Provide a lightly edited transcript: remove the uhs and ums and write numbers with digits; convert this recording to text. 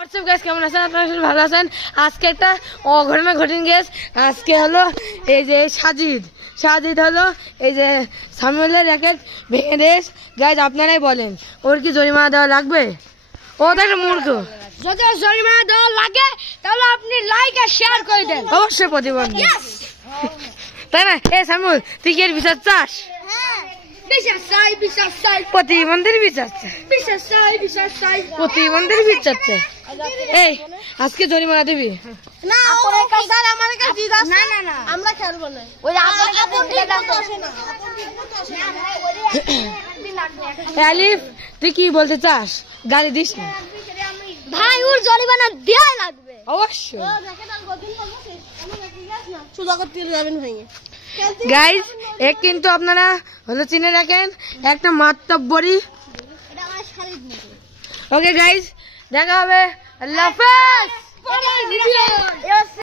WhatsApp guys, কেমন আছেন আপনারা? সবাই ভালো আছেন? আজকে একটা অঘটনা ঘটেন গেছে। আজকে হলো এই যে সাজিদ হলো এই যে সামিউলের র্যাকেট ভেঙে দিয়েছে। গাইস আপনারাই বলেন, ওর কি জরিমানা দেওয়া লাগবে? ও তো একটা মূর্খ। যদি জরিমানা দেওয়া লাগে তাহলে আপনি লাইক আর শেয়ার করে দেন। অবশ্যই প্রতিবন্ধী, তাই না? এ সামিউল, তুই কি এর বিচার চাস? প্রতিবন্ধীর বিচার চাই, প্রতিবন্ধীর বিচার চাই। এই আজকে জরিমানা দিবি? আলিফ, তুই কি বলতে চাস? গালি দিস না ভাই, ওর জরিমানা দেওয়া লাগবে অবশ্যই। গাইজ এক কিন্তু আপনারা হলো চিনে রাখেন, একটা মাতব্বরি। ওকে গাইজ, দেখা হবে, আল্লাহ হাফেজ।